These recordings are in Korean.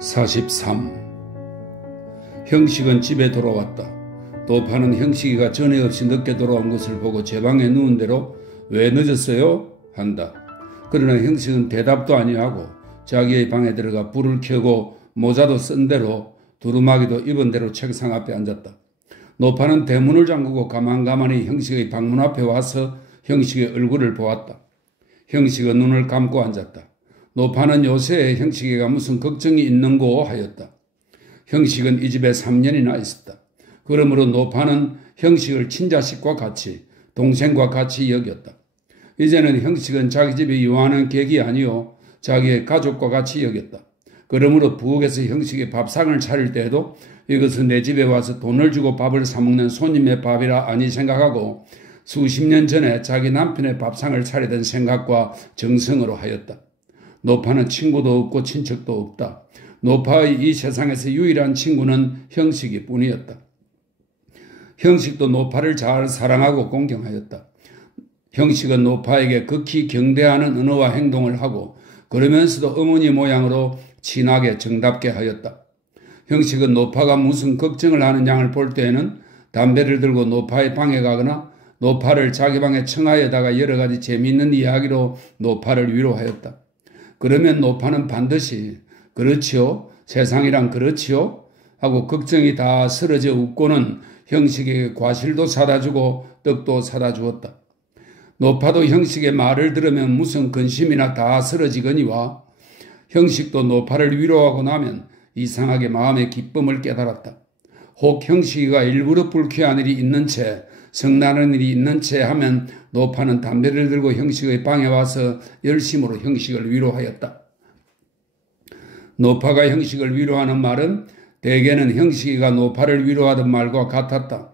43. 형식은 집에 돌아왔다. 노파는 형식이가 전에 없이 늦게 돌아온 것을 보고 제 방에 누운 대로 왜 늦었어요? 한다. 그러나 형식은 대답도 아니하고 자기의 방에 들어가 불을 켜고 모자도 쓴 대로 두루마기도 입은 대로 책상 앞에 앉았다. 노파는 대문을 잠그고 가만가만히 형식의 방문 앞에 와서 형식의 얼굴을 보았다. 형식은 눈을 감고 앉았다. 노파는 요새 형식이가 무슨 걱정이 있는고 하였다. 형식은 이 집에 3년이나 있었다. 그러므로 노파는 형식을 친자식과 같이 동생과 같이 여겼다. 이제는 형식은 자기 집에 유하는 객이 아니요 자기의 가족과 같이 여겼다. 그러므로 부엌에서 형식이 밥상을 차릴 때에도 이것은 내 집에 와서 돈을 주고 밥을 사먹는 손님의 밥이라 아니 생각하고 수십 년 전에 자기 남편의 밥상을 차리던 생각과 정성으로 하였다. 노파는 친구도 없고 친척도 없다. 노파의 이 세상에서 유일한 친구는 형식이 뿐이었다. 형식도 노파를 잘 사랑하고 공경하였다. 형식은 노파에게 극히 경대하는 언어와 행동을 하고 그러면서도 어머니 모양으로 친하게 정답게 하였다. 형식은 노파가 무슨 걱정을 하는 양을 볼 때에는 담배를 들고 노파의 방에 가거나 노파를 자기 방에 청하에다가 여러 가지 재미있는 이야기로 노파를 위로하였다. 그러면 노파는 반드시 그렇지요? 세상이란 그렇지요? 하고 걱정이 다 쓰러져 웃고는 형식에게 과실도 사다 주고 떡도 사다 주었다. 노파도 형식의 말을 들으면 무슨 근심이나 다 쓰러지거니와 형식도 노파를 위로하고 나면 이상하게 마음의 기쁨을 깨달았다. 혹 형식이가 일부러 불쾌한 일이 있는 채 성나는 일이 있는 채 하면 노파는 담배를 들고 형식의 방에 와서 열심으로 형식을 위로하였다. 노파가 형식을 위로하는 말은 대개는 형식이가 노파를 위로하던 말과 같았다.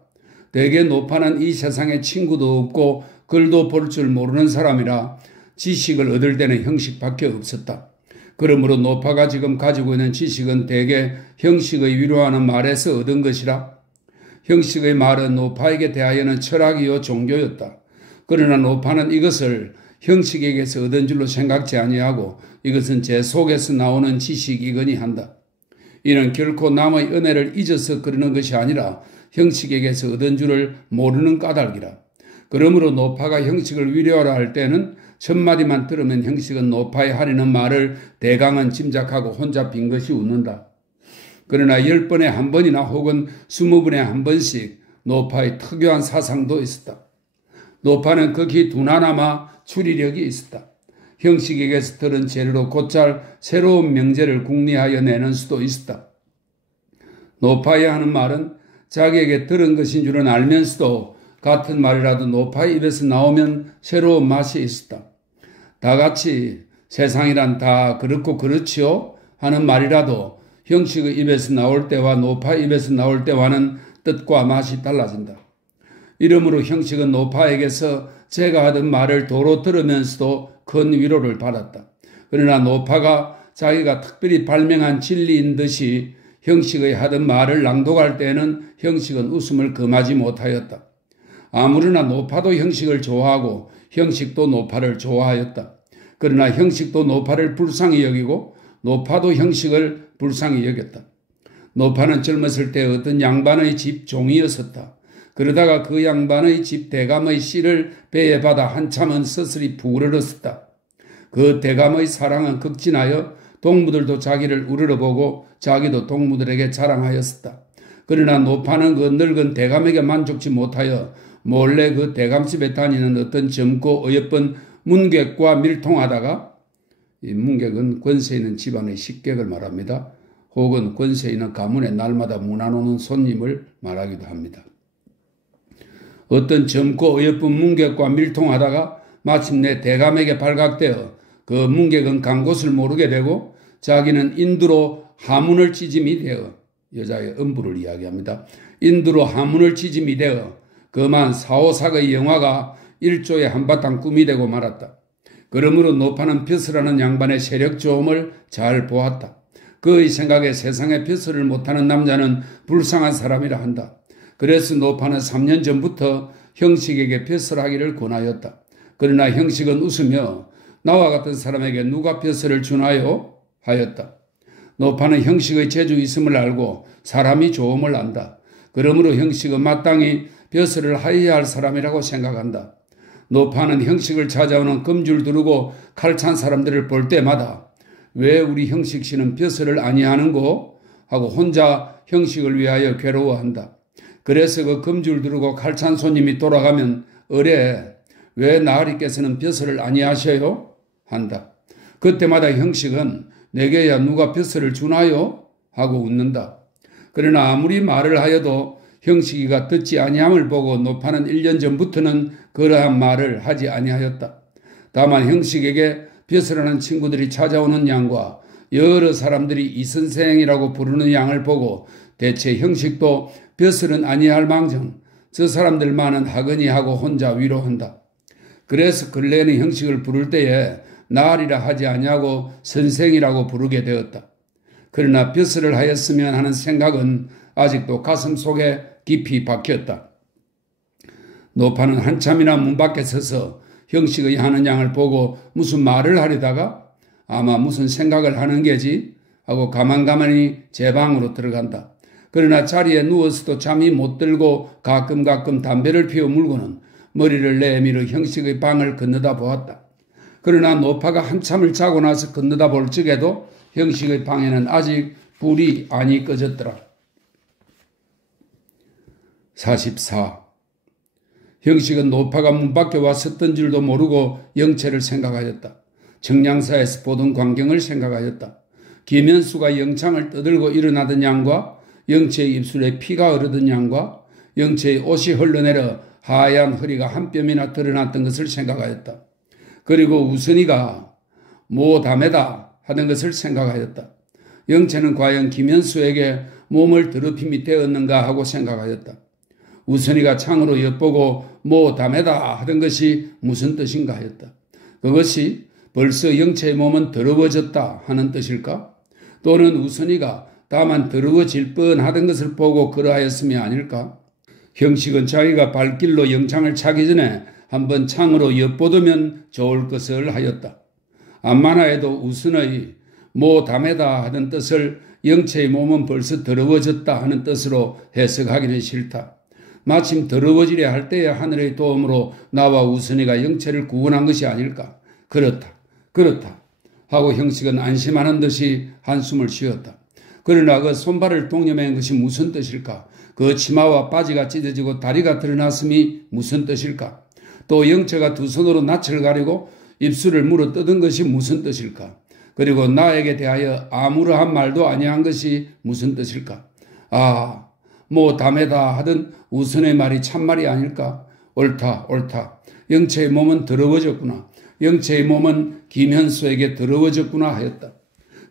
대개 노파는 이 세상에 친구도 없고 글도 볼 줄 모르는 사람이라 지식을 얻을 때는 형식밖에 없었다. 그러므로 노파가 지금 가지고 있는 지식은 대개 형식의 위로하는 말에서 얻은 것이라. 형식의 말은 노파에게 대하여는 철학이요 종교였다. 그러나 노파는 이것을 형식에게서 얻은 줄로 생각지 아니하고 이것은 제 속에서 나오는 지식이거니 한다. 이는 결코 남의 은혜를 잊어서 그러는 것이 아니라 형식에게서 얻은 줄을 모르는 까닭이라. 그러므로 노파가 형식을 위로하라 할 때는 첫 마디만 들으면 형식은 노파에 하려는 말을 대강은 짐작하고 혼자 빙긋이 웃는다. 그러나 10번에 한 번이나 혹은 20번에 한 번씩 노파의 특유한 사상도 있었다. 노파는 극히 둔하나마 추리력이 있었다. 형식에게서 들은 재료로 곧잘 새로운 명제를 궁리하여 내는 수도 있었다. 노파에 하는 말은 자기에게 들은 것인 줄은 알면서도 같은 말이라도 노파의 입에서 나오면 새로운 맛이 있었다. 다 같이 세상이란 다 그렇고 그렇지요 하는 말이라도 형식의 입에서 나올 때와 노파의 입에서 나올 때와는 뜻과 맛이 달라진다. 이러므로 형식은 노파에게서 제가 하던 말을 도로 들으면서도 큰 위로를 받았다. 그러나 노파가 자기가 특별히 발명한 진리인 듯이 형식의 하던 말을 낭독할 때는 형식은 웃음을 금하지 못하였다. 아무러나 노파도 형식을 좋아하고 형식도 노파를 좋아하였다. 그러나 형식도 노파를 불쌍히 여기고 노파도 형식을 불쌍히 여겼다. 노파는 젊었을 때 어떤 양반의 집 종이었었다. 그러다가 그 양반의 집 대감의 씨를 배에 받아 한참은 서슬이 부르렀었다. 그 대감의 사랑은 극진하여 동무들도 자기를 우러러보고 자기도 동무들에게 자랑하였었다. 그러나 노파는 그 늙은 대감에게 만족치 못하여 몰래 그 대감집에 다니는 어떤 젊고 어여쁜 문객과 밀통하다가 이 문객은 권세 있는 집안의 식객을 말합니다. 혹은 권세 있는 가문에 날마다 문안오는 손님을 말하기도 합니다. 어떤 젊고 어여쁜 문객과 밀통하다가 마침내 대감에게 발각되어 그 문객은 간 곳을 모르게 되고 자기는 인두로 하문을 찌짐이 되어 여자의 음부를 이야기합니다. 인두로 하문을 찌짐이 되어 그만 사오삭의 영화가 일조의 한바탕 꿈이 되고 말았다. 그러므로 노파는 벼슬하는 양반의 세력 좋음을 잘 보았다. 그의 생각에 세상에 벼슬을 못하는 남자는 불쌍한 사람이라 한다. 그래서 노파는 3년 전부터 형식에게 벼슬하기를 권하였다. 그러나 형식은 웃으며 나와 같은 사람에게 누가 벼슬을 주나요? 하였다. 노파는 형식의 재주 있음을 알고 사람이 좋음을 안다. 그러므로 형식은 마땅히 벼슬을 하여야 할 사람이라고 생각한다. 노파는 형식을 찾아오는 금줄 두르고 칼찬 사람들을 볼 때마다 왜 우리 형식씨는 벼슬을 아니하는고? 하고 혼자 형식을 위하여 괴로워한다. 그래서 그 금줄 두르고 칼찬 손님이 돌아가면 어뢰 왜 나으리께서는 벼슬을 아니하셔요? 한다. 그때마다 형식은 내게야 누가 벼슬을 주나요? 하고 웃는다. 그러나 아무리 말을 하여도 형식이가 듣지 아니함을 보고 노파는 1년 전부터는 그러한 말을 하지 아니하였다. 다만 형식에게 벼슬하는 친구들이 찾아오는 양과 여러 사람들이 이 선생이라고 부르는 양을 보고 대체 형식도 벼슬은 아니할 망정 저 사람들만은 하거니 하고 혼자 위로한다. 그래서 근래에는 형식을 부를 때에 나으리라 하지 아니하고 선생이라고 부르게 되었다. 그러나 벼슬을 하였으면 하는 생각은 아직도 가슴 속에 깊이 박혔다. 노파는 한참이나 문 밖에 서서 형식의 하는 양을 보고 무슨 말을 하려다가 아마 무슨 생각을 하는 게지 하고 가만히 제 방으로 들어간다. 그러나 자리에 누워서도 잠이 못 들고 가끔 담배를 피워 물고는 머리를 내밀어 형식의 방을 건너다 보았다. 그러나 노파가 한참을 자고 나서 건너다 볼 적에도 형식의 방에는 아직 불이 아니 꺼졌더라. 44. 형식은 노파가 문 밖에 와 섰던 줄도 모르고 영체를 생각하였다. 청량사에서 보던 광경을 생각하였다. 김현수가 영창을 떠들고 일어나던 양과 영체의 입술에 피가 흐르던 양과 영체의 옷이 흘러내려 하얀 허리가 한 뼘이나 드러났던 것을 생각하였다. 그리고 우선이가 모담에다 하던 것을 생각하였다. 영체는 과연 김현수에게 몸을 더럽힘이 되었는가 하고 생각하였다. 우선이가 창으로 엿보고 모담에다 하던 것이 무슨 뜻인가 하였다. 그것이 벌써 영체의 몸은 더러워졌다 하는 뜻일까? 또는 우선이가 다만 더러워질 뻔하던 것을 보고 그러하였음이 아닐까? 형식은 자기가 발길로 영창을 차기 전에 한번 창으로 엿보두면 좋을 것을 하였다. 암만하에도 우선의 모담에다 하던 뜻을 영체의 몸은 벌써 더러워졌다 하는 뜻으로 해석하기는 싫다. 마침 더러워지려 할 때의 하늘의 도움으로 나와 우선이가 영체를 구원한 것이 아닐까? 그렇다 하고 형식은 안심하는 듯이 한숨을 쉬었다. 그러나 그 손발을 동여맨 것이 무슨 뜻일까? 그 치마와 바지가 찢어지고 다리가 드러났음이 무슨 뜻일까? 또 영체가 두 손으로 낯을 가리고 입술을 물어뜯은 것이 무슨 뜻일까? 그리고 나에게 대하여 아무러한 말도 아니한 것이 무슨 뜻일까? 담에다 하던 우선의 말이 참말이 아닐까? 옳다. 영체의 몸은 더러워졌구나. 영체의 몸은 김현수에게 더러워졌구나 하였다.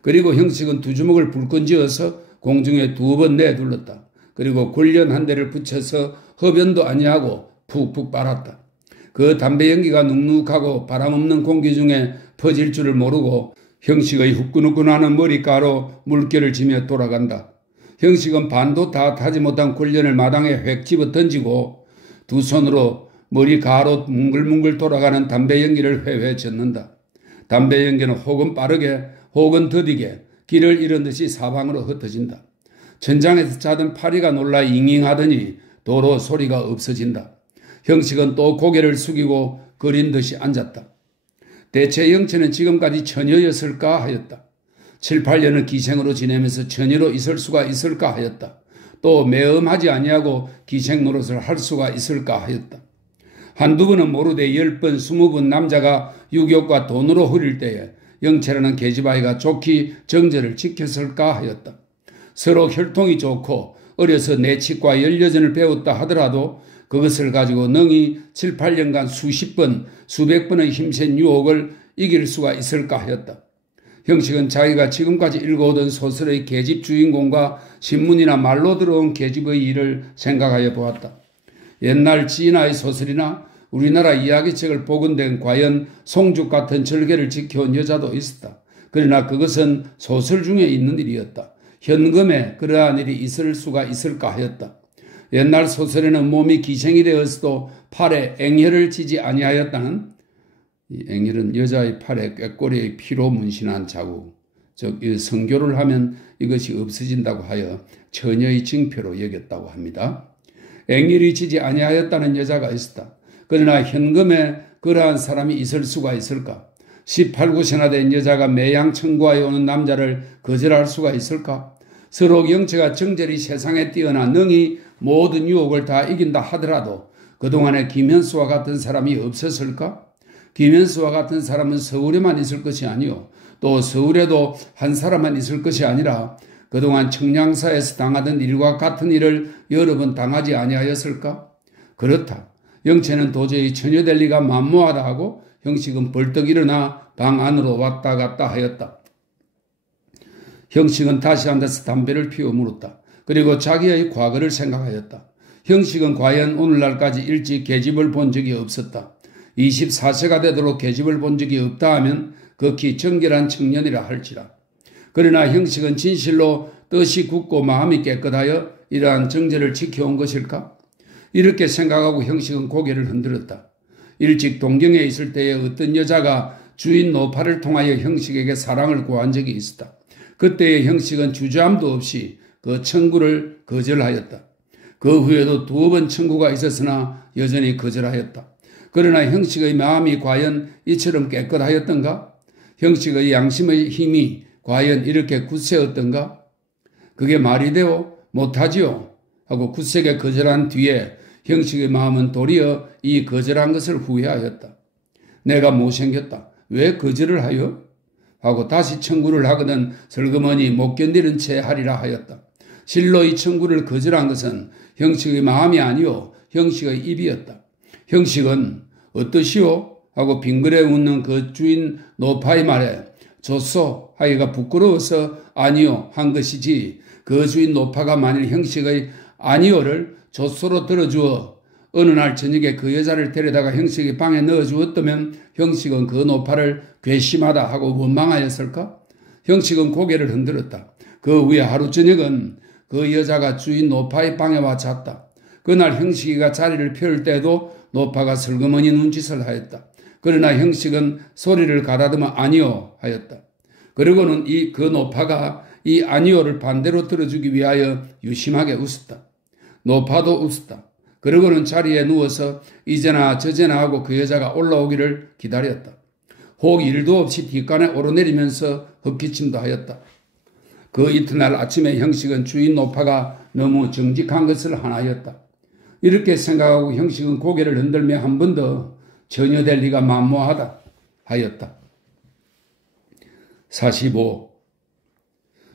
그리고 형식은 두 주먹을 불끈지어서 공중에 2번 내둘렀다. 그리고 굴련 한 대를 붙여서 흡연도 아니하고 푹푹 빨았다. 그 담배 연기가 눅눅하고 바람 없는 공기 중에 퍼질 줄을 모르고 형식의 후끈후끈하는 머리가로 물결을 지며 돌아간다. 형식은 반도 다 타지 못한 굴련을 마당에 획 집어 던지고 두 손으로 머리 가로 뭉글뭉글 돌아가는 담배 연기를 회회 젓는다. 담배 연기는 혹은 빠르게 혹은 더디게 길을 잃은 듯이 사방으로 흩어진다. 천장에서 자던 파리가 놀라 잉잉하더니 도로 소리가 없어진다. 형식은 또 고개를 숙이고 그린 듯이 앉았다. 대체 영체는 지금까지 처녀였을까 하였다. 7, 8년을 기생으로 지내면서 처녀로 있을 수가 있을까 하였다. 또 매음하지 아니하고 기생 노릇을 할 수가 있을까 하였다. 한두 번은 모르되 10번, 20번 남자가 유격과 돈으로 흐릴 때에 영체라는 계집아이가 좋게 정절을 지켰을까 하였다. 서로 혈통이 좋고 어려서 내치과 연려전을 배웠다 하더라도 그것을 가지고 능히 7, 8년간 수십 번, 수백 번의 힘센 유혹을 이길 수가 있을까 하였다. 형식은 자기가 지금까지 읽어오던 소설의 계집 주인공과 신문이나 말로 들어온 계집의 일을 생각하여 보았다. 옛날 진화의 소설이나 우리나라 이야기책을 보건된 과연 송죽 같은 절개를 지켜온 여자도 있었다. 그러나 그것은 소설 중에 있는 일이었다. 현금에 그러한 일이 있을 수가 있을까 하였다. 옛날 소설에는 몸이 기생이 되었어도 팔에 앵혈을 지지 아니하였다는, 이 앵혈은 여자의 팔에 꾀꼬리의 피로 문신한 자국, 즉 성교를 하면 이것이 없어진다고 하여 처녀의 징표로 여겼다고 합니다. 앵일이 지지 아니하였다는 여자가 있었다. 그러나 현금에 그러한 사람이 있을 수가 있을까? 18, 9세나 된 여자가 매양 청구하에 오는 남자를 거절할 수가 있을까? 서로 영체가 정절이 세상에 뛰어나 능히 모든 유혹을 다 이긴다 하더라도 그동안에 김현수와 같은 사람이 없었을까? 김현수와 같은 사람은 서울에만 있을 것이 아니요 또 서울에도 한 사람만 있을 것이 아니라 그동안 청량사에서 당하던 일과 같은 일을 여러 번 당하지 아니하였을까? 그렇다. 영체는 도저히 처녀될 리가 만무하다 하고 형식은 벌떡 일어나 방 안으로 왔다 갔다 하였다. 형식은 다시 앉아서 담배를 피워 물었다. 그리고 자기의 과거를 생각하였다. 형식은 과연 오늘날까지 일찍 계집을 본 적이 없었다. 24세가 되도록 계집을 본 적이 없다 하면 극히 정결한 청년이라 할지라. 그러나 형식은 진실로 뜻이 굳고 마음이 깨끗하여 이러한 정제를 지켜온 것일까? 이렇게 생각하고 형식은 고개를 흔들었다. 일찍 동경에 있을 때에 어떤 여자가 주인 노파를 통하여 형식에게 사랑을 구한 적이 있었다. 그때의 형식은 주저함도 없이 그 청구를 거절하였다. 그 후에도 2번 청구가 있었으나 여전히 거절하였다. 그러나 형식의 마음이 과연 이처럼 깨끗하였던가? 형식의 양심의 힘이 과연 이렇게 굳세었던가? 그게 말이 되어 못하지요 하고 굳세게 거절한 뒤에 형식의 마음은 도리어 이 거절한 것을 후회하였다. 내가 못생겼다. 왜 거절을 하여? 하고 다시 청구를 하거든 슬그머니 못 견디는 채 하리라 하였다. 실로 이 청구를 거절한 것은 형식의 마음이 아니요 형식의 입이었다. 형식은 어떠시오? 하고 빙그레 웃는 그 주인 노파의 말에 좋소 하기가 부끄러워서 아니요 한 것이지 그 주인 노파가 만일 형식의 아니요를 좋소로 들어주어 어느 날 저녁에 그 여자를 데려다가 형식의 방에 넣어주었다면 형식은 그 노파를 괘씸하다 하고 원망하였을까? 형식은 고개를 흔들었다. 그 후에 하루 저녁은 그 여자가 주인 노파의 방에 와 잤다. 그날 형식이가 자리를 펴을 때도 노파가 슬그머니 눈짓을 하였다. 그러나 형식은 소리를 가다듬어 아니요 하였다. 그리고는 그 노파가 이 아니요를 반대로 들어주기 위하여 유심하게 웃었다. 노파도 웃었다. 그러고는 자리에 누워서 이제나 저제나 하고 그 여자가 올라오기를 기다렸다. 혹 일도 없이 뒷간에 오르내리면서 헛기침도 하였다. 그 이튿날 아침에 형식은 주인 노파가 너무 정직한 것을 하나였다. 이렇게 생각하고 형식은 고개를 흔들며 한 번 더 전혀 될 리가 만무하다 하였다. 45.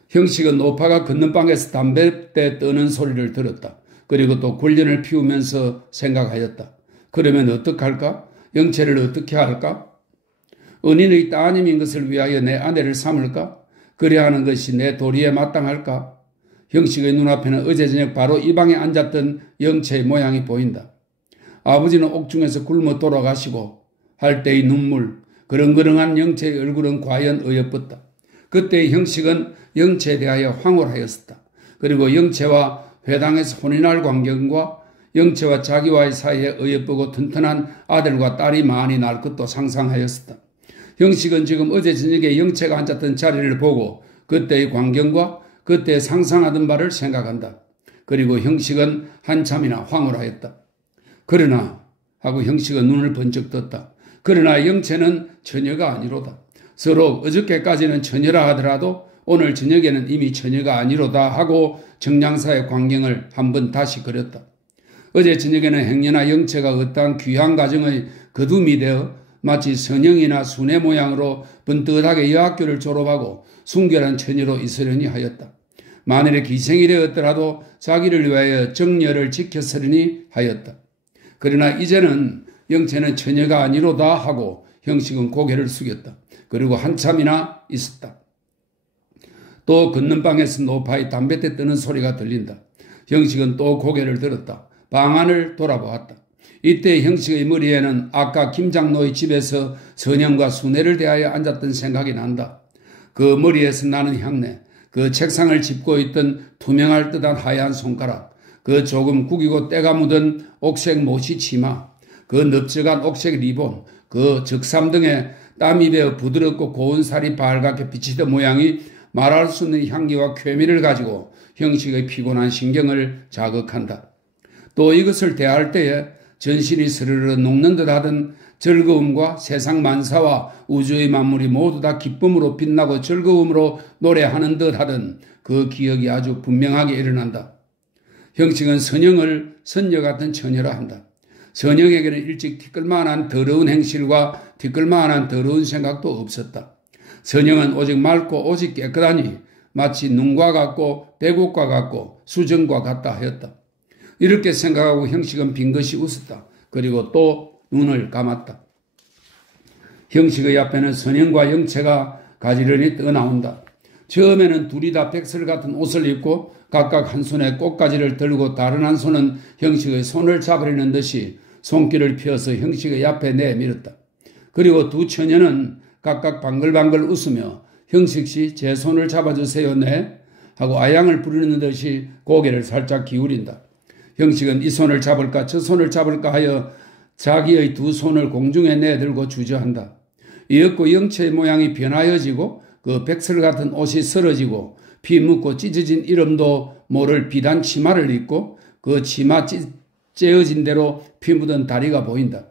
형식은 노파가 걷는 방에서 담배대 떠는 소리를 들었다. 그리고 또 굴련을 피우면서 생각하였다. 그러면 어떡할까? 영체를 어떻게 할까? 은인의 따님인 것을 위하여 내 아내를 삼을까? 그래야 하는 것이 내 도리에 마땅할까? 형식의 눈앞에는 어제 저녁 바로 이 방에 앉았던 영체의 모양이 보인다. 아버지는 옥중에서 굶어 돌아가시고 할 때의 눈물, 그렁그렁한 영체의 얼굴은 과연 어여뻤다. 그때의 형식은 영체에 대하여 황홀하였었다. 그리고 영체와 회당에서 혼인할 광경과 영체와 자기와의 사이에 어여쁘고 튼튼한 아들과 딸이 많이 날 것도 상상하였었다. 형식은 지금 어제 저녁에 영체가 앉았던 자리를 보고 그때의 광경과 그때 상상하던 바를 생각한다. 그리고 형식은 한참이나 황홀하였다. 그러나 하고 형식은 눈을 번쩍 떴다. 그러나 영체는 처녀가 아니로다. 서로 어저께까지는 처녀라 하더라도 오늘 저녁에는 이미 처녀가 아니로다 하고 정량사의 광경을 한번 다시 그렸다. 어제 저녁에는 행여나 영체가 어떠한 귀한 가정의 거둠이 되어 마치 선영이나 순애 모양으로 번듯하게 여학교를 졸업하고 순결한 처녀로 있으려니 하였다. 만일에 기생이 되었더라도 자기를 위하여 정열을 지켰으려니 하였다. 그러나 이제는 영체는 처녀가 아니로다 하고 형식은 고개를 숙였다. 그리고 한참이나 있었다. 또 걷는 방에서 노파의 담뱃대 뜨는 소리가 들린다. 형식은 또 고개를 들었다. 방 안을 돌아보았다. 이때 형식의 머리에는 아까 김장로의 집에서 선영과 순애를 대하여 앉았던 생각이 난다. 그 머리에서 나는 향내, 그 책상을 짚고 있던 투명할 듯한 하얀 손가락, 그 조금 구기고 때가 묻은 옥색 모시 치마, 그 넓적한 옥색 리본, 그 적삼등에 땀이 배어 부드럽고 고운 살이 빨갛게 비치던 모양이 말할 수 없는 향기와 쾌미를 가지고 형식의 피곤한 신경을 자극한다. 또 이것을 대할 때에 전신이 스르르 녹는 듯 하던 즐거움과 세상 만사와 우주의 만물이 모두 다 기쁨으로 빛나고 즐거움으로 노래하는 듯 하던 그 기억이 아주 분명하게 일어난다. 형식은 선영을 선녀 같은 처녀라 한다. 선영에게는 일찍 티끌만한 더러운 행실과 티끌만한 더러운 생각도 없었다. 선영은 오직 맑고 오직 깨끗하니 마치 눈과 같고 배국과 같고 수정과 같다 하였다. 이렇게 생각하고 형식은 빙긋이 웃었다. 그리고 또 눈을 감았다. 형식의 앞에는 선영과 영채가 가지런히 떠나온다. 처음에는 둘이 다 백설 같은 옷을 입고 각각 한 손에 꽃가지를 들고 다른 한 손은 형식의 손을 잡으려는 듯이 손길을 펴서 형식의 앞에 내밀었다. 그리고 두 처녀는 각각 방글방글 웃으며 형식씨 제 손을 잡아주세요 네 하고 아양을 부르는 듯이 고개를 살짝 기울인다. 형식은 이 손을 잡을까 저 손을 잡을까 하여 자기의 두 손을 공중에 내들고 주저한다. 이윽고 영체의 모양이 변하여지고 그 백설 같은 옷이 쓰러지고 피 묻고 찢어진 이름도 모를 비단 치마를 입고 그 치마 째어진 대로 피 묻은 다리가 보인다.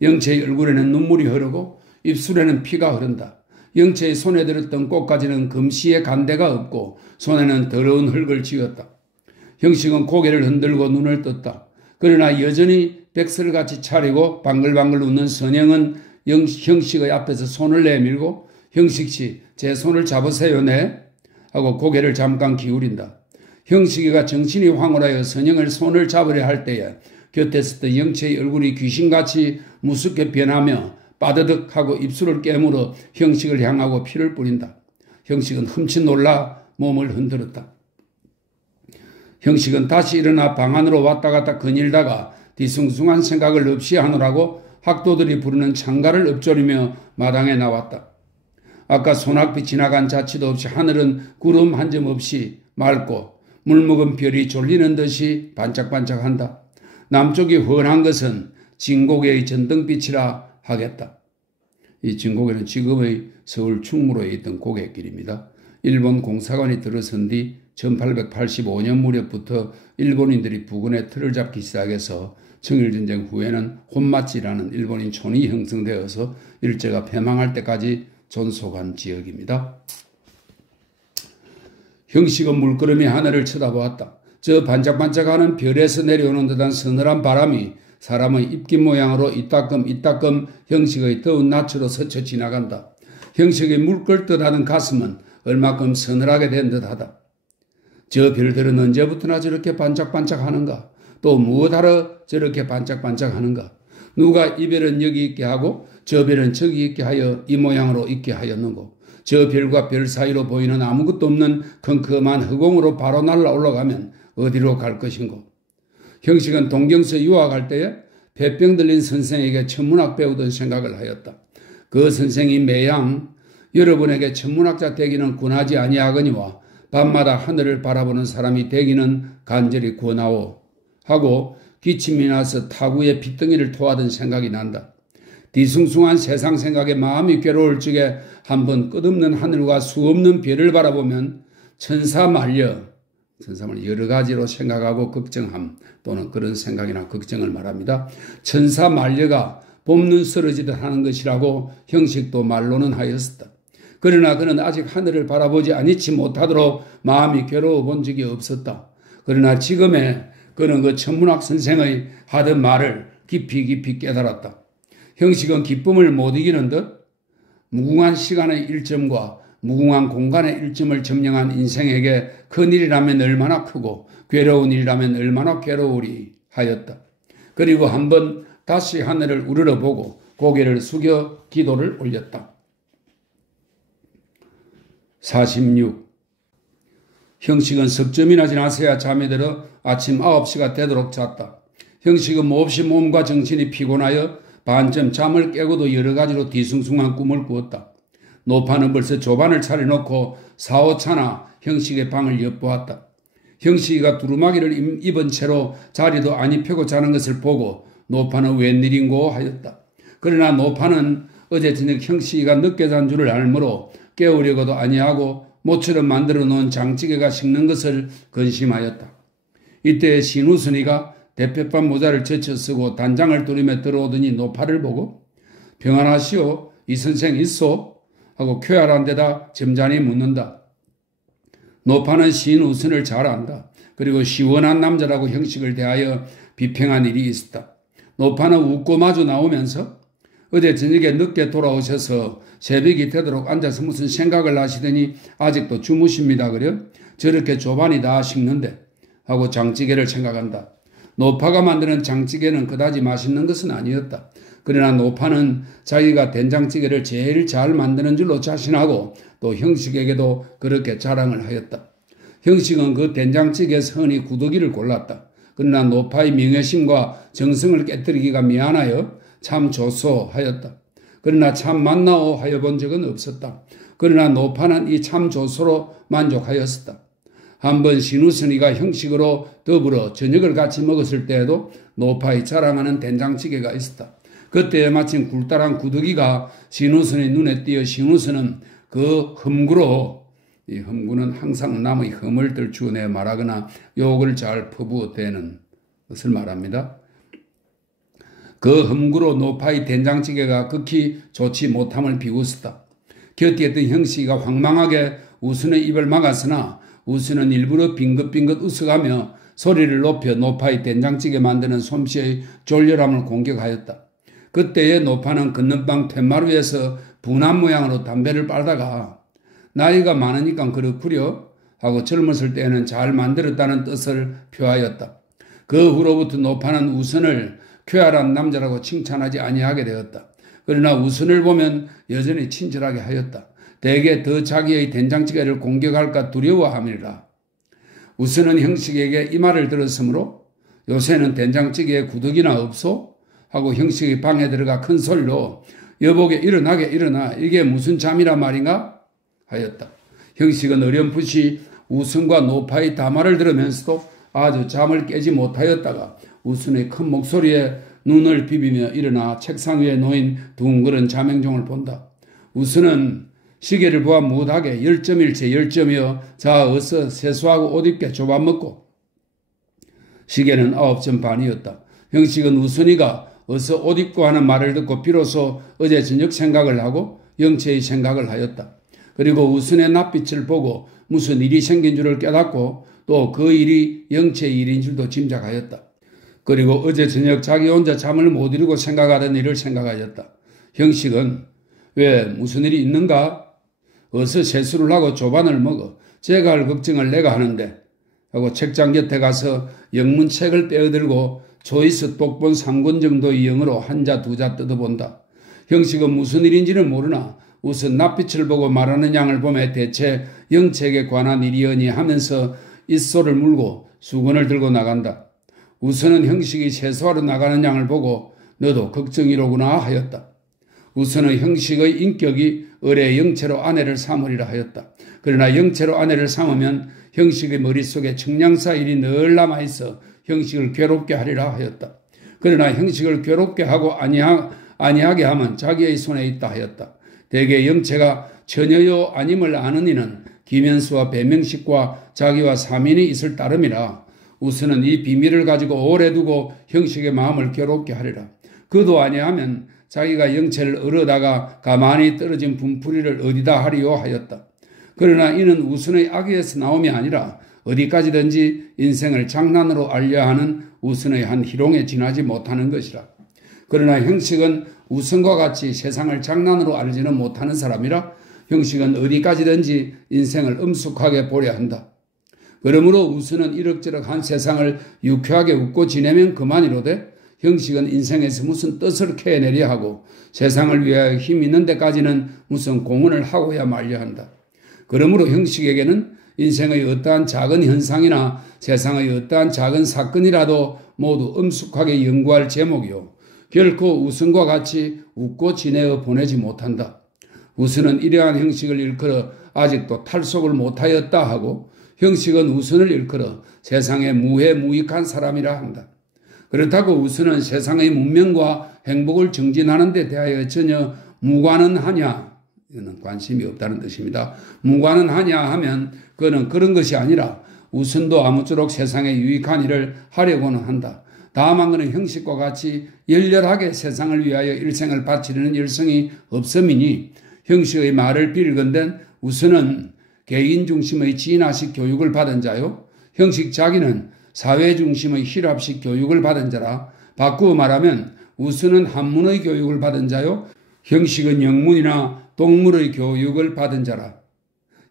영체의 얼굴에는 눈물이 흐르고 입술에는 피가 흐른다. 영체의 손에 들었던 꽃가지는 금시에 간대가 없고 손에는 더러운 흙을 쥐었다. 형식은 고개를 흔들고 눈을 떴다. 그러나 여전히 백설같이 차리고 방글방글 웃는 선영은 형식의 앞에서 손을 내밀고 형식씨 제 손을 잡으세요 네 하고 고개를 잠깐 기울인다. 형식이가 정신이 황홀하여 선영을 손을 잡으려 할 때에 곁에 있었던 영체의 얼굴이 귀신같이 무섭게 변하며 빠드득하고 입술을 깨물어 형식을 향하고 피를 뿌린다. 형식은 흠칫 놀라 몸을 흔들었다. 형식은 다시 일어나 방 안으로 왔다 갔다 거닐다가 뒤숭숭한 생각을 없이 하느라고 학도들이 부르는 창가를 읊조리며 마당에 나왔다. 아까 소낙비 지나간 자취도 없이 하늘은 구름 한 점 없이 맑고 물먹은 별이 졸리는 듯이 반짝반짝한다. 남쪽이 훤한 것은 진고개의 전등빛이라 하겠다. 이 진고개는 지금의 서울 충무로에 있던 고갯길입니다. 일본 공사관이 들어선 뒤 1885년 무렵부터 일본인들이 부근에 틀을 잡기 시작해서 청일전쟁 후에는 혼마치라는 일본인 촌이 형성되어서 일제가 패망할 때까지 존속한 지역입니다. 형식은 물끄러미 하늘을 쳐다보았다. 저 반짝반짝하는 별에서 내려오는 듯한 서늘한 바람이 사람의 입김 모양으로 이따금 형식의 더운 낯으로 스쳐 지나간다. 형식의 물끓듯 하던 가슴은 얼마큼 서늘하게 된 듯하다. 저 별들은 언제부터나 저렇게 반짝반짝하는가? 또 무엇하러 저렇게 반짝반짝하는가? 누가 이 별은 여기 있게 하고 저 별은 저기 있게 하여 이 모양으로 있게 하였는고? 저 별과 별 사이로 보이는 아무것도 없는 컴컴한 흑공으로 바로 날아 올라가면 어디로 갈 것인고? 형식은 동경서 유학할 때에 폐병 들린 선생에게 천문학 배우던 생각을 하였다. 그 선생이 매양 여러분에게 천문학자 되기는 권하지 아니하거니와 밤마다 하늘을 바라보는 사람이 되기는 간절히 권하오 하고 기침이 나서 타구에 빗덩이를 토하던 생각이 난다. 뒤숭숭한 세상 생각에 마음이 괴로울 적에 한번 끝없는 하늘과 수없는 별을 바라보면 천사말려 여러 가지로 생각하고 걱정함 또는 그런 생각이나 걱정을 말합니다. 천사말려가 봄눈 쓰러지듯 하는 것이라고 형식도 말로는 하였었다. 그러나 그는 아직 하늘을 바라보지 아니치 못하도록 마음이 괴로워 본 적이 없었다. 그러나 지금의 그는 그 천문학 선생의 하던 말을 깊이 깨달았다. 형식은 기쁨을 못 이기는 듯 무궁한 시간의 일점과 무궁한 공간의 일점을 점령한 인생에게 큰일이라면 얼마나 크고 괴로운 일이라면 얼마나 괴로우리 하였다. 그리고 한번 다시 하늘을 우러러보고 고개를 숙여 기도를 올렸다. 46. 형식은 석점이나 지나서야 잠이 들어 아침 9시가 되도록 잤다. 형식은 몹시 몸과 정신이 피곤하여 반쯤 잠을 깨고도 여러 가지로 뒤숭숭한 꿈을 꾸었다. 노파는 벌써 조반을 차려놓고 4~5차나 형식의 방을 엿보았다. 형식이가 두루마기를 입은 채로 자리도 안 입히고 자는 것을 보고 노파는 웬일인고 하였다. 그러나 노파는 어제 저녁 형식이가 늦게 잔 줄을 알므로 깨우려고도 아니하고 모처럼 만들어 놓은 장찌개가 식는 것을 근심하였다. 이때 신우순이가 대패판 모자를 제쳐 쓰고 단장을 두르며 들어오더니 노파를 보고 평안하시오, 이 선생 있소? 하고 쾌활한 데다 점잖이 묻는다. 노파는 신우순을 잘 안다. 그리고 시원한 남자라고 형식을 대하여 비평한 일이 있었다. 노파는 웃고 마주 나오면서 어제 저녁에 늦게 돌아오셔서 새벽이 되도록 앉아서 무슨 생각을 하시더니 아직도 주무십니다. 그려? 저렇게 조반이 다 식는데 하고 장찌개를 생각한다. 노파가 만드는 장찌개는 그다지 맛있는 것은 아니었다. 그러나 노파는 자기가 된장찌개를 제일 잘 만드는 줄로 자신하고 또 형식에게도 그렇게 자랑을 하였다. 형식은 그 된장찌개에서 흔히 구더기를 골랐다. 그러나 노파의 명예심과 정성을 깨뜨리기가 미안하여 참 좋소 하였다. 그러나 참 맞나오 하여 본 적은 없었다. 그러나 노파는 이 참 좋소로 만족하였었다. 한번 신우순이가 형식으로 더불어 저녁을 같이 먹었을 때에도 노파의 자랑하는 된장찌개가 있었다. 그때 마침 굴다란 구더기가 신우순의 눈에 띄어 신우순은 그 흠구로, 이 흠구는 항상 남의 흠을 들추어내 말하거나 욕을 잘 퍼부어대는 것을 말합니다. 그 흠구로 노파의 된장찌개가 극히 좋지 못함을 비웃었다. 곁에 있던 형식이가 황망하게 우순의 입을 막았으나 우순은 일부러 빙긋빙긋 웃어가며 소리를 높여 노파의 된장찌개 만드는 솜씨의 졸렬함을 공격하였다. 그때의 노파는 건넌방 툇마루에서 분한 모양으로 담배를 빨다가 나이가 많으니까 그렇구려 하고 젊었을 때에는 잘 만들었다는 뜻을 표하였다. 그 후로부터 노파는 우순을 쾌활한 남자라고 칭찬하지 아니하게 되었다. 그러나 우순을 보면 여전히 친절하게 하였다. 대개 더 자기의 된장찌개를 공격할까 두려워함이라. 우순은 형식에게 이 말을 들었으므로 요새는 된장찌개에 구더기나 없소? 하고 형식의 방에 들어가 큰 소리로 여보게 일어나게 일어나, 이게 무슨 잠이란 말인가? 하였다. 형식은 어렴풋이 우순과 노파의 담화를 들으면서도 아주 잠을 깨지 못하였다가 우순의 큰 목소리에 눈을 비비며 일어나 책상 위에 놓인 둥그런 자명종을 본다. 우순은 시계를 보아 무하게 10점일체 10점이여 자 어서 세수하고 옷 입게 조밥먹고. 시계는 9점 반이었다. 형식은 우순이가 어서 옷 입고 하는 말을 듣고 비로소 어제 저녁 생각을 하고 영체의 생각을 하였다. 그리고 우순의 낯빛을 보고 무슨 일이 생긴 줄을 깨닫고 또 그 일이 영체의 일인 줄도 짐작하였다. 그리고 어제 저녁 자기 혼자 잠을 못 이루고 생각하던 일을 생각하였다. 형식은 왜 무슨 일이 있는가? 어서 세수를 하고 조반을 먹어. 제가 할 걱정을 내가 하는데 하고 책장 곁에 가서 영문책을 빼어들고 조이스 똑본 3권 정도의 영어로 한자 두자 뜯어본다. 형식은 무슨 일인지는 모르나 우선 낯빛을 보고 말하는 양을 보며 대체 영책에 관한 일이여니 하면서 입소를 물고 수건을 들고 나간다. 우선은 형식이 세수하러 나가는 양을 보고 너도 걱정이로구나 하였다. 우선은 형식의 인격이 을의 영체로 아내를 삼으리라 하였다. 그러나 영체로 아내를 삼으면 형식의 머릿속에 청량사 일이 늘 남아있어 형식을 괴롭게 하리라 하였다. 그러나 형식을 괴롭게 하고 아니하게 하면 자기의 손에 있다 하였다. 대개 영체가 처녀요 아님을 아는 이는 김현수와 배명식과 자기와 사민이 있을 따름이라. 우선은 이 비밀을 가지고 오래 두고 형식의 마음을 괴롭게 하리라. 그도 아니하면 자기가 영체를 얻어다가 가만히 떨어진 분풀이를 어디다 하리요 하였다. 그러나 이는 우선의 악의에서 나옴이 아니라 어디까지든지 인생을 장난으로 알려 하는 우선의 한 희롱에 지나지 못하는 것이라. 그러나 형식은 우선과 같이 세상을 장난으로 알지는 못하는 사람이라 형식은 어디까지든지 인생을 엄숙하게 보려 한다. 그러므로 우선은 이럭저럭 한 세상을 유쾌하게 웃고 지내면 그만이로되 형식은 인생에서 무슨 뜻을 캐내려 하고 세상을 위하여 힘 있는 데까지는 무슨 공헌을 하고야 말려 한다. 그러므로 형식에게는 인생의 어떠한 작은 현상이나 세상의 어떠한 작은 사건이라도 모두 엄숙하게 연구할 제목이요. 결코 우선과 같이 웃고 지내어 보내지 못한다. 우선은 이러한 형식을 일컬어 아직도 탈속을 못하였다 하고 형식은 우선을 일컬어 세상에 무해무익한 사람이라 한다. 그렇다고 우선은 세상의 문명과 행복을 증진하는 데 대하여 전혀 무관은 하냐? 이거는 관심이 없다는 뜻입니다. 무관은 하냐 하면 그는 그런 것이 아니라 우선도 아무쪼록 세상에 유익한 일을 하려고는 한다. 다만 그는 형식과 같이 열렬하게 세상을 위하여 일생을 바치려는 열성이 없음이니 형식의 말을 빌건된 우선은 개인 중심의 진화식 교육을 받은 자요. 형식 자기는 사회 중심의 실합식 교육을 받은 자라. 바꾸어 말하면 우선은 한문의 교육을 받은 자요. 형식은 영문이나 동물의 교육을 받은 자라.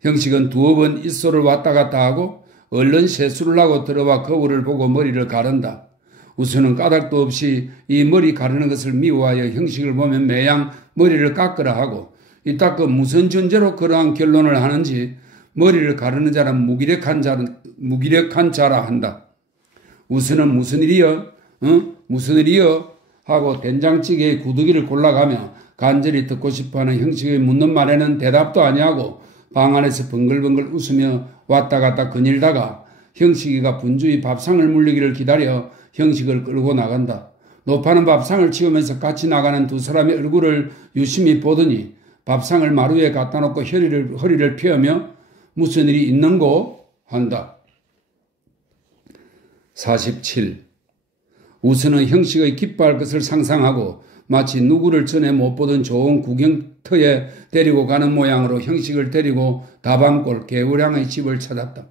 형식은 두어 번 입소를 왔다 갔다 하고 얼른 세수를 하고 들어와 거울을 보고 머리를 가른다. 우선은 까닭도 없이 이 머리 가르는 것을 미워하여 형식을 보면 매양 머리를 깎으라 하고 이따 그 무슨 전제로 그러한 결론을 하는지 머리를 가르는 자는 무기력한 자라 한다. 우선은 무슨 일이여? 무슨 일이여? 하고 된장찌개의 구더기를 골라가며 간절히 듣고 싶어하는 형식의 묻는 말에는 대답도 아니하고 방 안에서 번글번글 웃으며 왔다 갔다 거닐다가 형식이가 분주히 밥상을 물리기를 기다려 형식을 끌고 나간다. 노파는 밥상을 치우면서 같이 나가는 두 사람의 얼굴을 유심히 보더니 밥상을 마루에 갖다 놓고 허리를 펴며 무슨 일이 있는고? 한다. 47. 우선은 형식의 기뻐할 것을 상상하고 마치 누구를 전에 못 보던 좋은 구경터에 데리고 가는 모양으로 형식을 데리고 다방골 개우량의 집을 찾았다.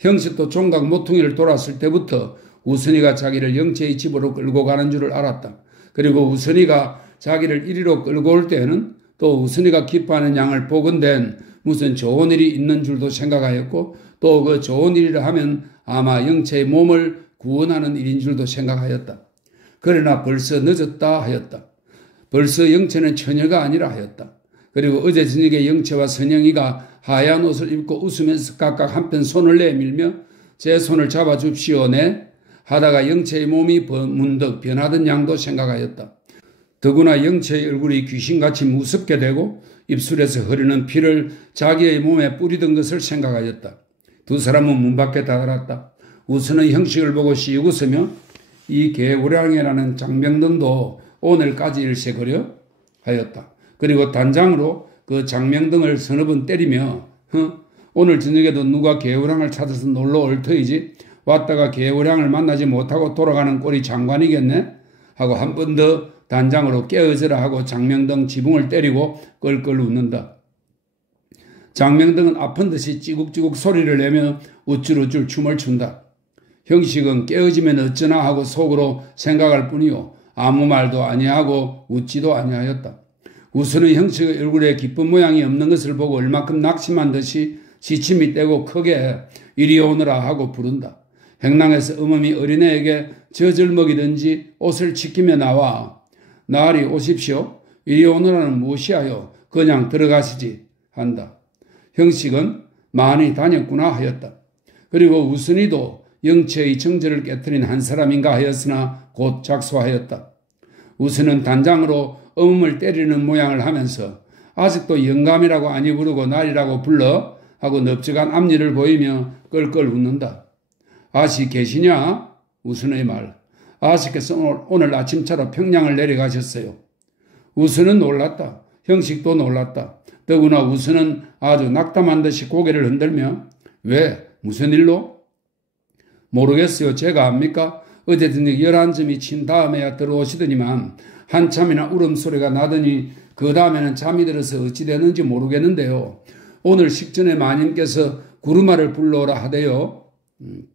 형식도 종각 모퉁이를 돌았을 때부터 우선이가 자기를 영채의 집으로 끌고 가는 줄을 알았다. 그리고 우선이가 자기를 이리로 끌고 올 때에는 또 우선이가 기뻐하는 양을 보건된 무슨 좋은 일이 있는 줄도 생각하였고 또 그 좋은 일이라 하면 아마 영채의 몸을 구원하는 일인 줄도 생각하였다. 그러나 벌써 늦었다 하였다. 벌써 영채는 처녀가 아니라 하였다. 그리고 어제 저녁에 영채와 선영이가 하얀 옷을 입고 웃으면서 각각 한편 손을 내밀며 제 손을 잡아줍시오네 하다가 영채의 몸이 문득 변하던 양도 생각하였다. 더구나 영채의 얼굴이 귀신같이 무섭게 되고 입술에서 흐르는 피를 자기의 몸에 뿌리던 것을 생각하였다. 두 사람은 문 밖에 다다랐다. 우선은 형식을 보고 씩 웃으며 이 개우량이라는 장명등도 오늘까지 일세거려 하였다. 그리고 단장으로 그 장명등을 서너 번 때리며 오늘 저녁에도 누가 개우량을 찾아서 놀러 올 터이지 왔다가 개우량을 만나지 못하고 돌아가는 꼴이 장관이겠네 하고 한 번 더 단장으로 깨어져라 하고 장명등 지붕을 때리고 껄껄 웃는다. 장명등은 아픈 듯이 찌국찌국 소리를 내며 우쭐우쭐 춤을 춘다. 형식은 깨어지면 어쩌나 하고 속으로 생각할 뿐이요 아무 말도 아니하고 웃지도 아니하였다. 우선은 형식의 얼굴에 기쁜 모양이 없는 것을 보고 얼마큼 낙심한 듯이 시침이 떼고 크게 이리 오너라 하고 부른다. 행랑에서 어머니 어린애에게 젖을 먹이든지 옷을 지키며 나와 나으리 오십시오. 이리 오너라는 무엇이하여 그냥 들어가시지 한다. 형식은 많이 다녔구나 하였다. 그리고 우순이도 영채의 정절을 깨뜨린 한 사람인가 하였으나 곧 작소하였다. 우순은 단장으로 어멈을 때리는 모양을 하면서 아직도 영감이라고 아니 부르고 날이라고 불러 하고 넓적한 앞니를 보이며 껄껄 웃는다. 아씨 계시냐? 우순의 말. 아씨께서 오늘 아침차로 평양을 내려가셨어요. 우순은 놀랐다. 형식도 놀랐다. 더구나 우순은 아주 낙담한 듯이 고개를 흔들며 왜? 무슨 일로? 모르겠어요. 제가 압니까? 어제 저녁 11점이 친 다음에야 들어오시더니만 한참이나 울음소리가 나더니 그 다음에는 잠이 들어서 어찌 되는지 모르겠는데요. 오늘 식전에 마님께서 구르마를 불러오라 하대요.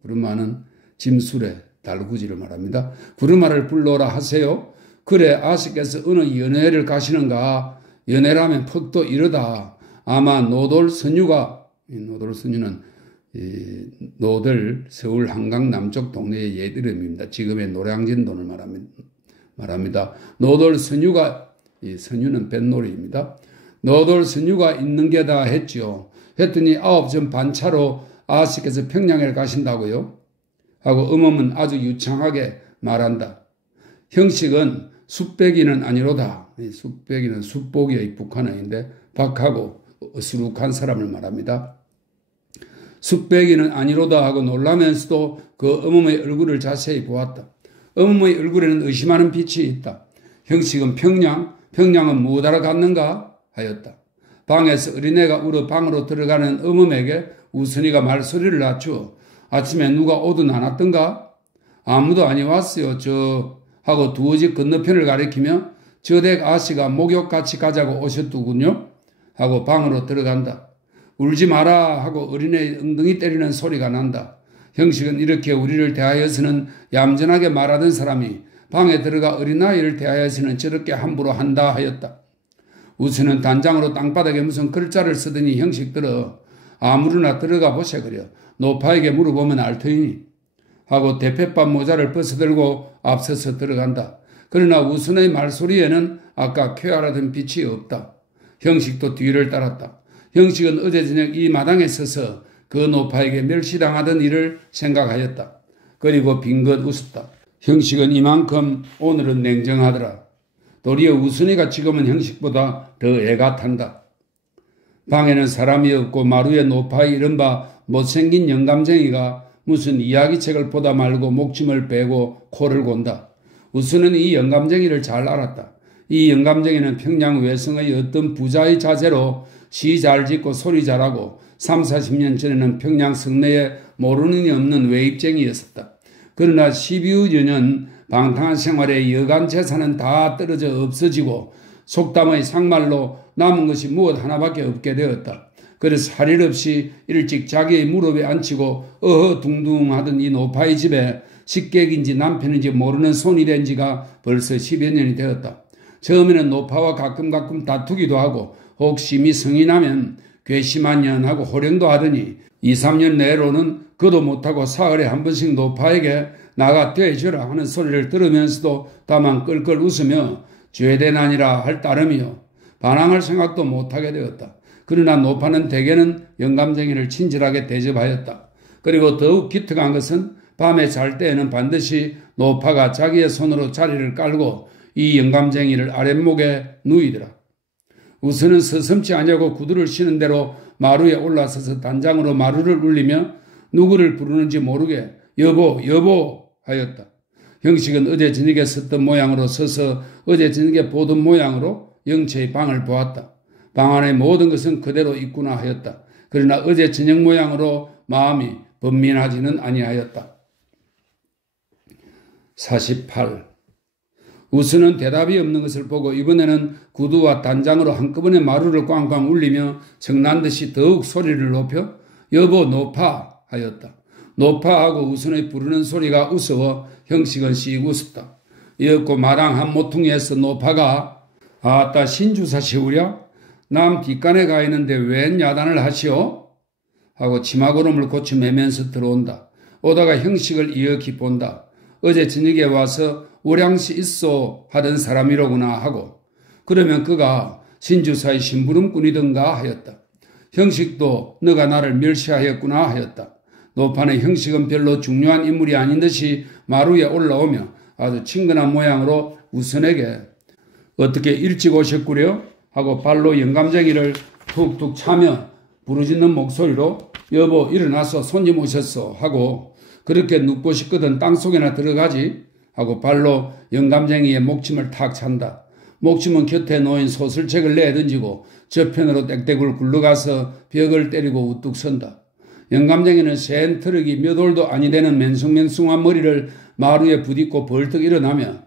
구르마는 짐술의 달구지를 말합니다. 구르마를 불러오라 하세요. 그래 아씨께서 어느 연회를 가시는가? 연회라면 퍽도 이르다. 아마 노돌 선유가 노돌 선유는 노들 서울 한강 남쪽 동네의 옛 이름입니다. 지금의 노량진도를 말합니다. 노돌 선유가 선유는 뱃놀이입니다. 노돌 선유가 있는 게다 했죠. 했더니 9점 반차로 아씨께서 평양에 가신다고요? 하고 어멈은 아주 유창하게 말한다. 형식은 숫배기는 아니로다. 숫배기는 숫보기의 북한어인데 박하고 어수룩한 사람을 말합니다. 숫배기는 아니로다 하고 놀라면서도 그 어멈의 얼굴을 자세히 보았다. 어멈의 얼굴에는 의심하는 빛이 있다. 형식은 평양 평양은 무엇하러 갔는가 하였다. 방에서 어린애가 울어 방으로 들어가는 어멈에게 우순이가 말소리를 낮추어 아침에 누가 오든 안 왔던가? 아무도 아니 왔어요. 하고 두어 집 건너편을 가리키며 저 댁 아씨가 목욕 같이 가자고 오셨더군요. 하고 방으로 들어간다. 울지 마라 하고 어린애 엉덩이 때리는 소리가 난다. 형식은 이렇게 우리를 대하여서는 얌전하게 말하던 사람이 방에 들어가 어린아이를 대하여서는 저렇게 함부로 한다 하였다. 우수는 단장으로 땅바닥에 무슨 글자를 쓰더니 형식 들어 아무르나 들어가 보세 그려. 노파에게 물어보면 알 터이니. 하고 대패밥 모자를 벗어들고 앞서서 들어간다. 그러나 우순의 말소리에는 아까 쾌활하던 빛이 없다. 형식도 뒤를 따랐다. 형식은 어제 저녁 이 마당에 서서 그 노파에게 멸시당하던 일을 생각하였다. 그리고 빙긋 웃었다. 형식은 이만큼 오늘은 냉정하더라. 도리어 우순이가 지금은 형식보다 더 애가 탄다. 방에는 사람이 없고 마루에 노파의 이른바 못생긴 영감쟁이가 무슨 이야기책을 보다 말고 목침을 빼고 코를 곤다. 우순은 이 영감쟁이를 잘 알았다. 이 영감쟁이는 평양 외성의 어떤 부자의 자제로 시 잘 짓고 소리 잘하고 30-40년 전에는 평양 성내에 모르는 이 없는 외입쟁이였었다. 그러나 12여 년 방탕한 생활에 여간 재산은 다 떨어져 없어지고 속담의 상말로 남은 것이 무엇 하나밖에 없게 되었다. 그래서 할 일 없이 일찍 자기의 무릎에 앉히고 어허둥둥하던 이 노파의 집에 식객인지 남편인지 모르는 손이 된 지가 벌써 10여 년이 되었다. 처음에는 노파와 가끔 다투기도 하고 혹심이 성이 나면 괘씸한 년하고 호령도 하더니 2-3년 내로는 그도 못하고 사흘에 한 번씩 노파에게 나가 되주라 하는 소리를 들으면서도 다만 끌끌 웃으며 죄된 아니라 할 따름이요. 반항할 생각도 못하게 되었다. 그러나 노파는 대개는 영감쟁이를 친절하게 대접하였다. 그리고 더욱 기특한 것은 밤에 잘 때에는 반드시 노파가 자기의 손으로 자리를 깔고 이 영감쟁이를 아랫목에 누이더라. 우선은 서슴지 아니하고 구두를 신은 대로 마루에 올라서서 단장으로 마루를 울리며 누구를 부르는지 모르게 여보 하였다. 형식은 어제 저녁에 섰던 모양으로 서서 어제 저녁에 보던 모양으로 영체의 방을 보았다. 방 안의 모든 것은 그대로 있구나 하였다. 그러나 어제 저녁 모양으로 마음이 번민하지는 아니하였다. 48. 우수는 대답이 없는 것을 보고 이번에는 구두와 단장으로 한꺼번에 마루를 꽝꽝 울리며 정난듯이 더욱 소리를 높여 여보 노파 하였다. 노파하고 우순의 부르는 소리가 우스워 형식은 씩 웃었다. 이었고 마당 한 모퉁이에서 노파가 아따 신주사 시우랴? 남 뒷간에 가 있는데 웬 야단을 하시오? 하고 치마구름을 고쳐 매면서 들어온다. 오다가 형식을 이어키 본다. 어제 저녁에 와서 오량시 있어 하던 사람이로구나 하고 그러면 그가 신주사의 심부름꾼이던가 하였다. 형식도 너가 나를 멸시하였구나 하였다. 노파는 형식은 별로 중요한 인물이 아닌 듯이 마루에 올라오며 아주 친근한 모양으로 우선에게 어떻게 일찍 오셨구려? 하고 발로 영감쟁이를 툭툭 차며 부르짖는 목소리로 여보 일어나서 손님 오셨어 하고 그렇게 눕고 싶거든 땅속에나 들어가지 하고 발로 영감쟁이의 목침을 탁 찬다. 목침은 곁에 놓인 소설책을 내던지고 저편으로 땡땡을 굴러가서 벽을 때리고 우뚝 선다. 영감쟁이는 센 트럭이 몇 올도 아니 되는 맨숭맨숭한 머리를 마루에 부딪고 벌떡 일어나며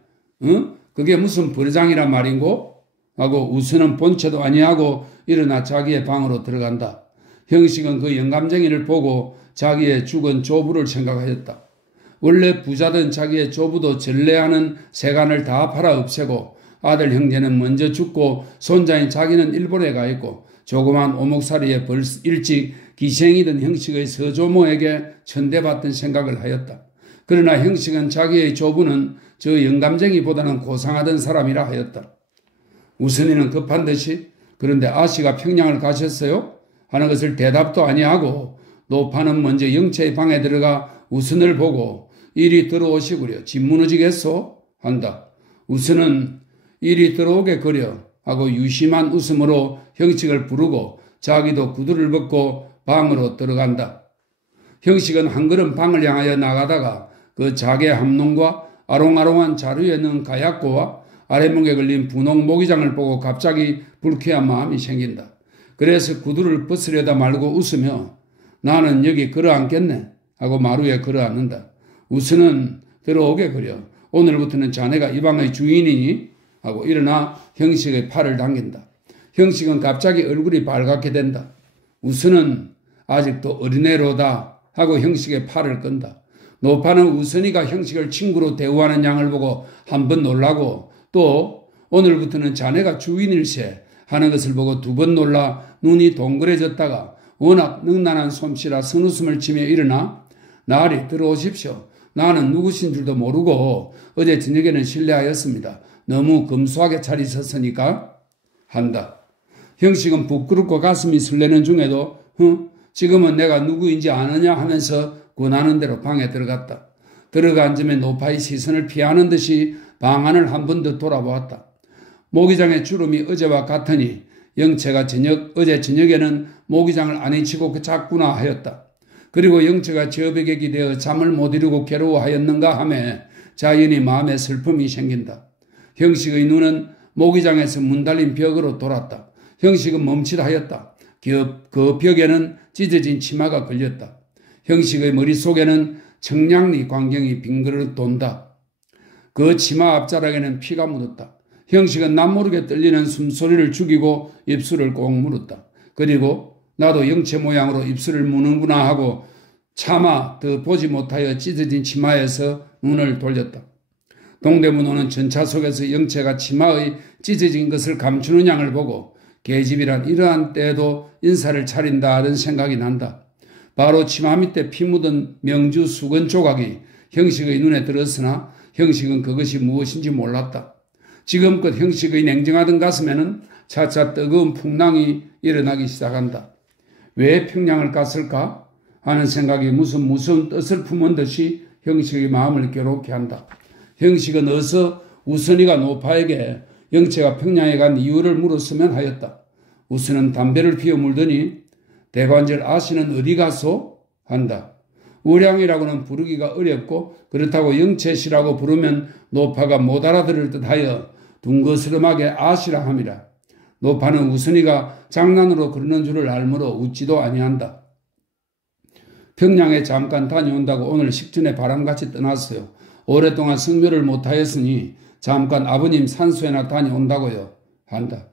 그게 무슨 버장이란 말인고? 하고 우수는 본체도 아니하고 일어나 자기의 방으로 들어간다. 형식은 그 영감쟁이를 보고 자기의 죽은 조부를 생각하였다. 원래 부자든 자기의 조부도 전례하는 세간을 다 팔아 없애고 아들 형제는 먼저 죽고 손자인 자기는 일본에 가 있고 조그만 오목살이에 일찍 기생이던 형식의 서조모에게 천대받던 생각을 하였다. 그러나 형식은 자기의 조부는 저 영감쟁이보다는 고상하던 사람이라 하였다. 우선이는 급한 듯이 그런데 아씨가 평양을 가셨어요? 하는 것을 대답도 아니하고 노파는 먼저 영체의 방에 들어가 우선을 보고 이리 들어오시구려 집 무너지겠소? 한다. 우선은 이리 들어오게 그려 하고 유심한 웃음으로 형식을 부르고 자기도 구두를 벗고 방으로 들어간다. 형식은 한 걸음 방을 향하여 나가다가 그 자개 함농과 아롱아롱한 자루에 넣은 가약고와 아랫목에 걸린 분홍 모기장을 보고 갑자기 불쾌한 마음이 생긴다. 그래서 구두를 벗으려다 말고 웃으며 나는 여기 걸어앉겠네 하고 마루에 걸어앉는다. 우선은 들어오게 그려. 오늘부터는 자네가 이 방의 주인이니? 하고 일어나 형식의 팔을 당긴다. 형식은 갑자기 얼굴이 빨갛게 된다. 우선은 아직도 어린애로다 하고 형식의 팔을 끈다. 노파는 우선이가 형식을 친구로 대우하는 양을 보고 한번 놀라고 또 오늘부터는 자네가 주인일세 하는 것을 보고 두 번 놀라 눈이 동그래졌다가 워낙 능란한 솜씨라 선웃음을 치며 일어나 나으리 들어오십시오. 나는 누구신 줄도 모르고 어제 저녁에는 실례하였습니다. 너무 검소하게 차리셨으니까 한다. 형식은 부끄럽고 가슴이 설레는 중에도 지금은 내가 누구인지 아느냐 하면서 권하는 대로 방에 들어갔다. 들어가 앉으며 노파의 시선을 피하는 듯이 방 안을 한 번 더 돌아보았다. 모기장의 주름이 어제와 같으니 영채가 어제 저녁에는 모기장을 안 잊히고 잤구나 하였다. 그리고 영채가 저벽에 되어 잠을 못 이루고 괴로워하였는가 하며 자연히 마음에 슬픔이 생긴다. 형식의 눈은 모기장에서 문 달린 벽으로 돌았다. 형식은 멈칫하였다. 그 벽에는 찢어진 치마가 걸렸다. 형식의 머릿속에는 청량리 광경이 빙그르 돈다. 그 치마 앞자락에는 피가 묻었다. 형식은 남모르게 떨리는 숨소리를 죽이고 입술을 꼭 물었다. 그리고 나도 영채 모양으로 입술을 무는구나 하고 차마 더 보지 못하여 찢어진 치마에서 눈을 돌렸다. 동대문 오는 전차 속에서 영채가 치마의 찢어진 것을 감추는 양을 보고 계집이란 이러한 때에도 인사를 차린다 하는 생각이 난다. 바로 치마 밑에 피 묻은 명주 수건 조각이 형식의 눈에 들었으나 형식은 그것이 무엇인지 몰랐다. 지금껏 형식의 냉정하던 가슴에는 차차 뜨거운 풍랑이 일어나기 시작한다. 왜 평양을 갔을까 하는 생각이 무슨 무서운 뜻을 품은 듯이 형식의 마음을 괴롭게 한다. 형식은 어서 우선이가 노파에게 영채가 평양에 간 이유를 물었으면 하였다. 우선은 담배를 피워 물더니 대관절 아씨는 어디 가소? 한다. 우량이라고는 부르기가 어렵고 그렇다고 영채씨라고 부르면 노파가 못 알아들을 듯하여 둥거스름하게 아씨라 함이라. 노파는 우선이가 장난으로 그러는 줄을 알므로 웃지도 아니한다. 평양에 잠깐 다녀온다고 오늘 식전에 바람같이 떠났어요. 오랫동안 성묘를 못하였으니 잠깐 아버님 산소에나 다녀온다고요. 한다.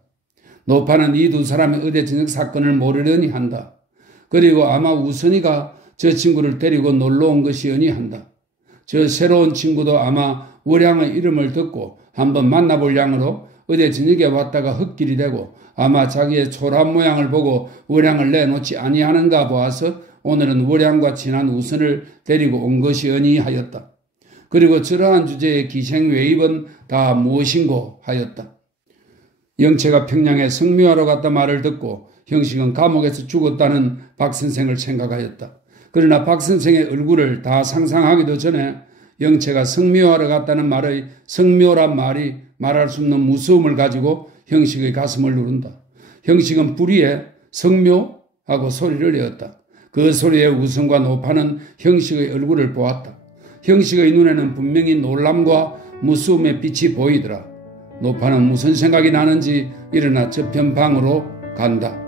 노파는 이 두 사람의 어제 저녁 사건을 모르려니 한다. 그리고 아마 우선이가 저 친구를 데리고 놀러 온 것이여니 한다. 저 새로운 친구도 아마 월양의 이름을 듣고 한번 만나볼 양으로 어제 저녁에 왔다가 흙길이 되고 아마 자기의 초란 모양을 보고 월양을 내놓지 아니하는가 보아서 오늘은 월양과 친한 우선을 데리고 온 것이여니 하였다. 그리고 저러한 주제의 기생외입은 다 무엇인고 하였다. 영채가 평양에 성묘하러 갔다 말을 듣고 형식은 감옥에서 죽었다는 박 선생을 생각하였다. 그러나 박 선생의 얼굴을 다 상상하기도 전에 영채가 성묘하러 갔다는 말의 성묘란 말이 말할 수 없는 무서움을 가지고 형식의 가슴을 누른다. 형식은 불의에 성묘 하고 소리를 내었다. 그 소리에 우선과 노파는 형식의 얼굴을 보았다. 형식의 눈에는 분명히 놀람과 무서움의 빛이 보이더라. 노파는 무슨 생각이 나는지 일어나 저편 방으로 간다.